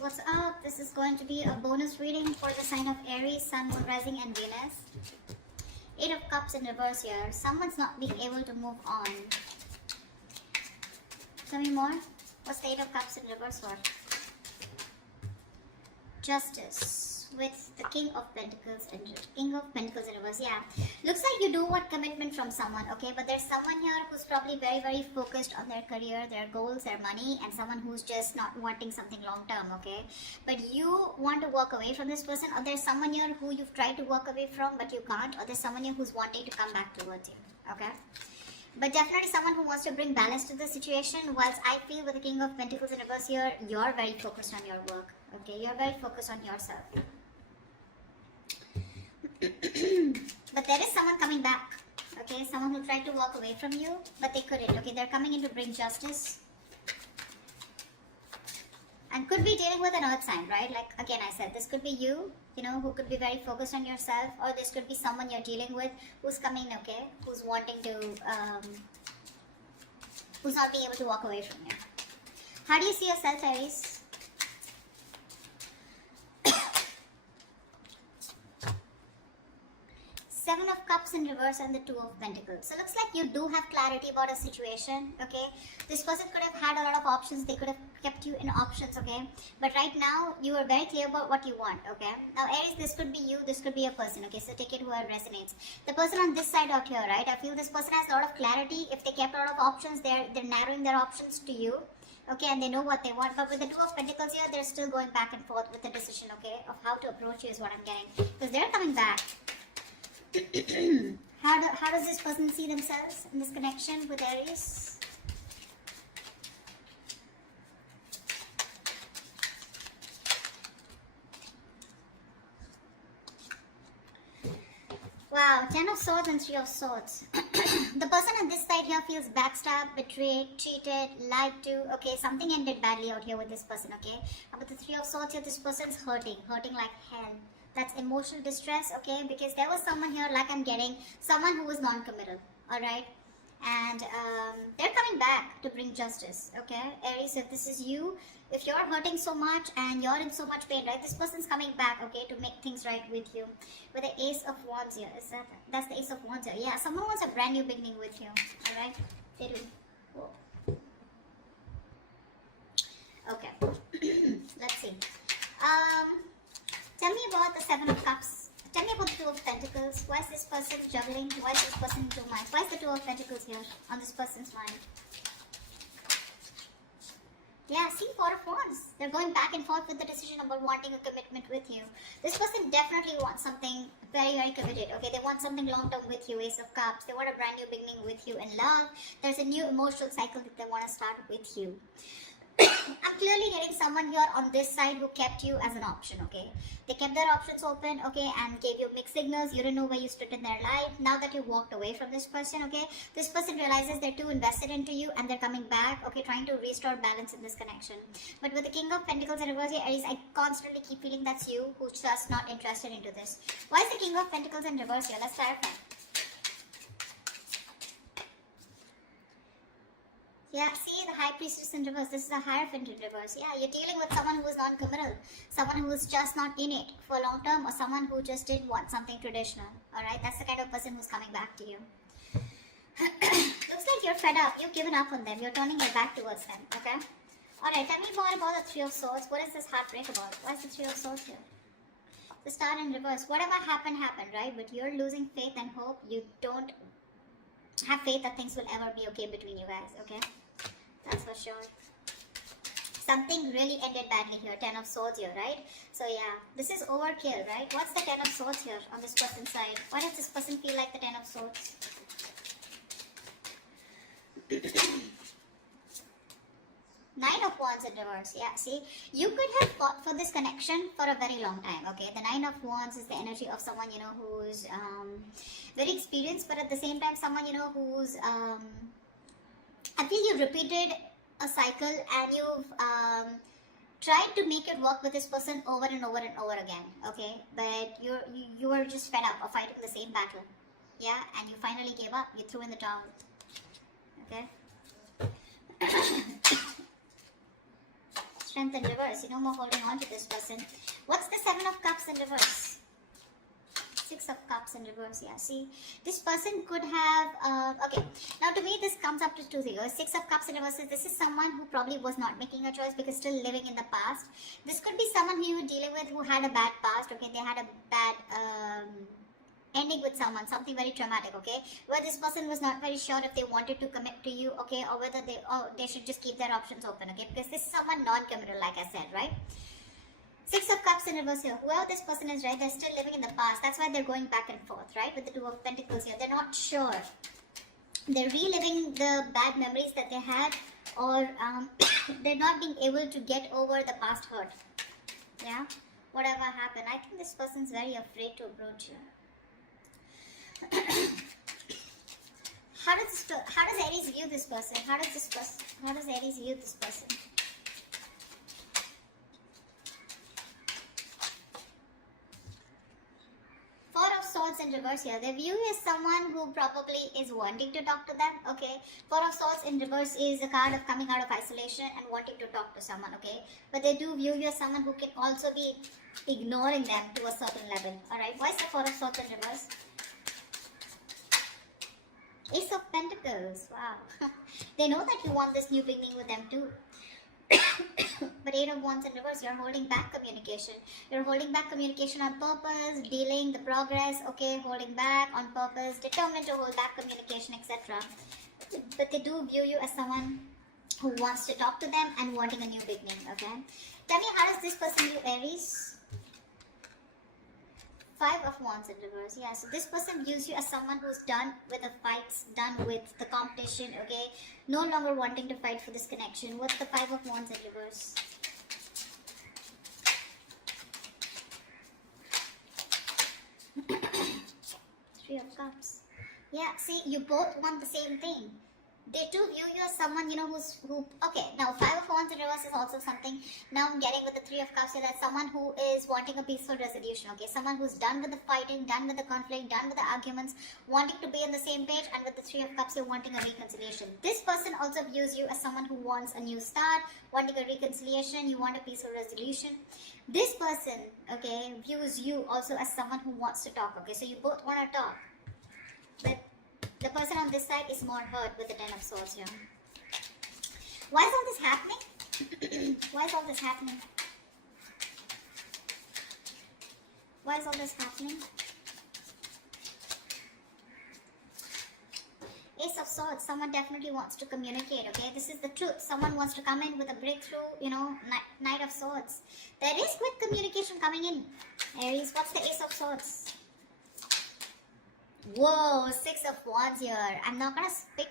what's up? This is going to be a bonus reading for the sign of Aries, Sun, Moon, Rising and Venus. 8 of Cups in reverse here. Someone's not being able to move on. Tell me more. What's the 8 of Cups in reverse for? Justice with the King of Pentacles and in reverse. Yeah, looks like you do want commitment from someone, okay, but there's someone here who's probably very focused on their career, their goals, their money, and someone who's just not wanting something long term, okay, but you want to walk away from this person, or there's someone here who you've tried to walk away from but you can't, or there's someone here who's wanting to come back towards you, okay. But definitely someone who wants to bring balance to the situation, whilst I feel with the King of Pentacles in reverse here, you're very focused on your work, okay, you're very focused on yourself. But there is someone coming back, okay, someone who tried to walk away from you but they couldn't, okay, they're coming in to bring justice and could be dealing with an earth sign, right? Like again I said, this could be you, you know, who could be very focused on yourself, or this could be someone you're dealing with who's coming, okay, who's wanting to who's not being able to walk away from you. How do you see yourself, Aries? Seven of Cups in reverse and the 2 of Pentacles. So looks like you do have clarity about a situation, okay? This person could have had a lot of options. They could have kept you in options, okay? But right now, you are very clear about what you want, okay? Now, Aries, this could be you. This could be a person, okay? So take it where it resonates. The person on this side out here, right? I feel this person has a lot of clarity. If they kept a lot of options, they're narrowing their options to you, okay? And they know what they want. But with the 2 of Pentacles here, they're still going back and forth with the decision, okay? Of how to approach you is what I'm getting. Because they're coming back. How does this person see themselves in this connection with Aries? Wow, 10 of Swords and 3 of Swords. The person on this side here feels backstabbed, betrayed, cheated, lied to. Okay, something ended badly out here with this person, okay? But the 3 of Swords here, this person's hurting like hell. That's emotional distress, okay, because there was someone here, like I'm getting, someone who was non-committal, alright, and they're coming back to bring justice, okay. Aries, if this is you, if you're hurting so much and you're in so much pain, right, this person's coming back, okay, to make things right with you. With the Ace of Wands here, that's the Ace of Wands here, yeah, someone wants a brand new beginning with you, alright, they do. Whoa. Okay, let's see. Tell me about the 7 of Cups. Tell me about the 2 of Pentacles. Why is this person juggling? Why is this person in 2 minds? Why is the 2 of Pentacles here on this person's mind? Yeah, see, 4 of Wands. They're going back and forth with the decision about wanting a commitment with you. This person definitely wants something very committed. Okay, they want something long-term with you, Ace of Cups. They want a brand new beginning with you in love. There's a new emotional cycle that they want to start with you. I'm clearly getting someone here on this side who kept you as an option, okay? They kept their options open, okay, and gave you mixed signals. You didn't know where you stood in their life. Now that you walked away from this person, okay, this person realizes they're too invested into you and they're coming back, okay, trying to restore balance in this connection. But with the King of Pentacles in reverse here, Aries, I constantly keep feeling that's you who's just not interested into this. Why is the King of Pentacles in reverse here? Let's clarify. Yeah, see, the High Priestess in reverse. This is a Hierophant in reverse. Yeah, you're dealing with someone who is non-committal. Someone who is just not in it for long term, or someone who just did want something traditional. Alright, that's the kind of person who's coming back to you. Looks like you're fed up. You've given up on them. You're turning your back towards them. Okay? Alright, tell me more about the 3 of Swords. What is this heartbreak about? Why is the 3 of Swords here? The Star in reverse. Whatever happened, right? But you're losing faith and hope. You don't have faith that things will ever be okay between you guys. Okay? That's for sure. Something really ended badly here. 10 of Swords here, right? So yeah, this is overkill, right? What's the 10 of Swords here on this person's side? Why does this person feel like the 10 of Swords? Nine of Wands in reverse. Yeah, see, you could have fought for this connection for a very long time, okay? The 9 of Wands is the energy of someone, you know, who's very experienced, but at the same time, someone, you know, who's I feel you've repeated a cycle and you've tried to make it work with this person over and over and over again, okay? But you were just fed up of fighting the same battle, yeah? And you finally gave up. You threw in the towel, okay? Strength in reverse. No more holding on to this person. What's the Seven of Cups in reverse? Six of Cups in reverse. Yeah, see, this person could have okay, now to me this comes up to two things. Six of Cups in reverse is, this is someone who probably was not making a choice because still living in the past. This could be someone who you were dealing with who had a bad past. Okay, they had a bad ending with someone, something very traumatic. Okay, where this person was not very sure if they wanted to commit to you. Okay, or whether they should just keep their options open. Okay, because this is someone non-committal, like I said, right? Six of Cups in reverse here. Whoever this person is, right, they're still living in the past. That's why they're going back and forth, right? With the Two of Pentacles here. They're not sure. They're reliving the bad memories that they had, or they're not being able to get over the past hurt. Yeah? Whatever happened. I think this person's very afraid to approach you. How does Aries view this person? How does Aries view this person? Swords in reverse here. They view you as someone who probably is wanting to talk to them. Okay, Four of Swords in reverse is a card of coming out of isolation and wanting to talk to someone. Okay, but they do view you as someone who can also be ignoring them to a certain level. Alright, why is the Four of Swords in reverse? Ace of Pentacles. Wow. They know that you want this new beginning with them too. But Eight of Wands in reverse, you're holding back communication. You're holding back communication on purpose, dealing the progress, okay, holding back on purpose, determined to hold back communication, etc. But they do view you as someone who wants to talk to them and wanting a new beginning, okay? Tell me, how does this person view Aries? Five of Wands in reverse. Yeah, so this person views you as someone who's done with the fights, done with the competition, okay? No longer wanting to fight for this connection. What's the Five of Wands in reverse? Three of Cups. Yeah, see, you both want the same thing. They too view you as someone, okay, now Five of Wands in reverse is also something. Now I'm getting with the Three of Cups here, that's someone who is wanting a peaceful resolution, okay? Someone who's done with the fighting, done with the conflict, done with the arguments, wanting to be on the same page, and with the Three of Cups, you're wanting a reconciliation. This person also views you as someone who wants a new start, wanting a reconciliation, you want a peaceful resolution. This person, okay, views you also as someone who wants to talk, okay? So you both want to talk. But the person on this side is more hurt with the Ten of Swords here. Why is all this happening? Why is all this happening? Why is all this happening? Ace of Swords, someone definitely wants to communicate, okay? This is the truth. Someone wants to come in with a breakthrough, Knight of Swords. There is quick communication coming in. Aries, what's the Ace of Swords? Whoa, Six of Wands here. I'm not gonna skip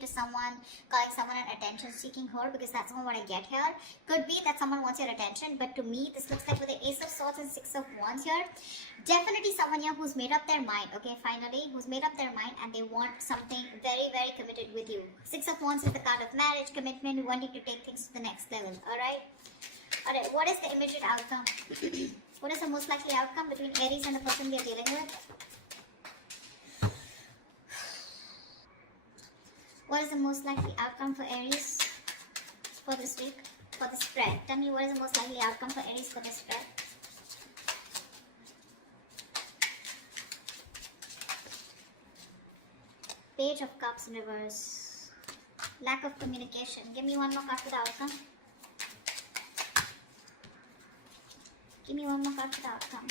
to someone calling someone an attention-seeking whore, because that's not what I get here. Could be that someone wants your attention, but to me, this looks like with the Ace of Swords and Six of Wands here, definitely someone here who's made up their mind. Okay, finally, who's made up their mind and they want something very, very committed with you. Six of Wands is the card of marriage, commitment, wanting to take things to the next level. All right. What is the immediate outcome? What is the most likely outcome between Aries and the person they're dealing with? What is the most likely outcome for Aries for this week, for the spread? Tell me, what is the most likely outcome for Aries for this spread? Page of Cups in reverse. Lack of communication. Give me one more card for the outcome. Give me one more card for the outcome.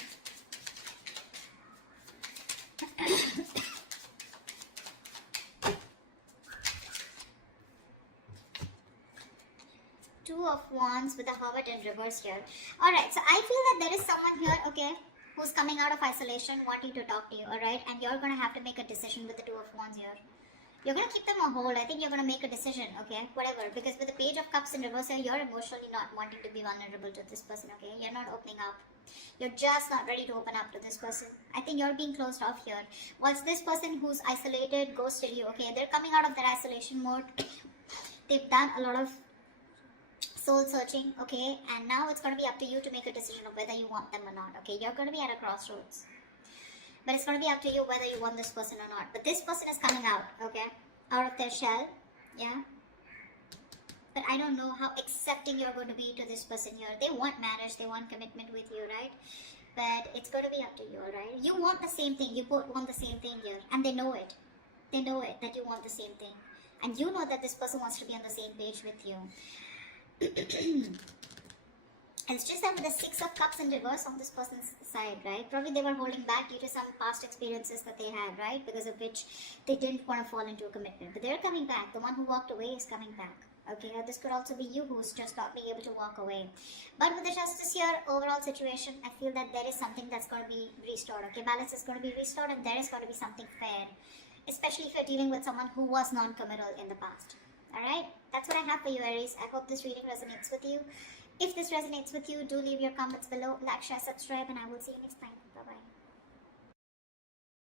Two of Wands with a Hermit in reverse here. Alright, so I feel that there is someone here, okay, who's coming out of isolation, wanting to talk to you, alright? And you're going to have to make a decision with the Two of Wands here. You're going to keep them on hold. I think you're going to make a decision, okay? Whatever. Because with the Page of Cups in reverse here, you're emotionally not wanting to be vulnerable to this person, okay? You're not opening up. You're just not ready to open up to this person. I think you're being closed off here. Whilst this person who's isolated, ghosted you, okay? They're coming out of their isolation mode. They've done a lot of soul searching, okay? And now it's going to be up to you to make a decision of whether you want them or not, okay? You're going to be at a crossroads. But it's going to be up to you whether you want this person or not. But this person is coming out, okay? Out of their shell, yeah? but I don't know how accepting you're going to be to this person here. They want marriage, they want commitment with you, right? But it's going to be up to you, right? You want the same thing. You both want the same thing here, and they know it. They know it that you want the same thing, and you know that this person wants to be on the same page with you. It's just that with the Six of Cups in reverse on this person's side, right? Probably they were holding back due to some past experiences that they had, right? Because of which they didn't want to fall into a commitment. But they're coming back. The one who walked away is coming back. Okay, or this could also be you who's just not being able to walk away. But with the Justice here, overall situation, I feel that there is something that's going to be restored. Okay, balance is going to be restored, and there is going to be something fair. Especially if you're dealing with someone who was non-committal in the past. Alright, that's what I have for you, Aries. I hope this reading resonates with you. If this resonates with you, do leave your comments below, like, share, subscribe, and I will see you next time.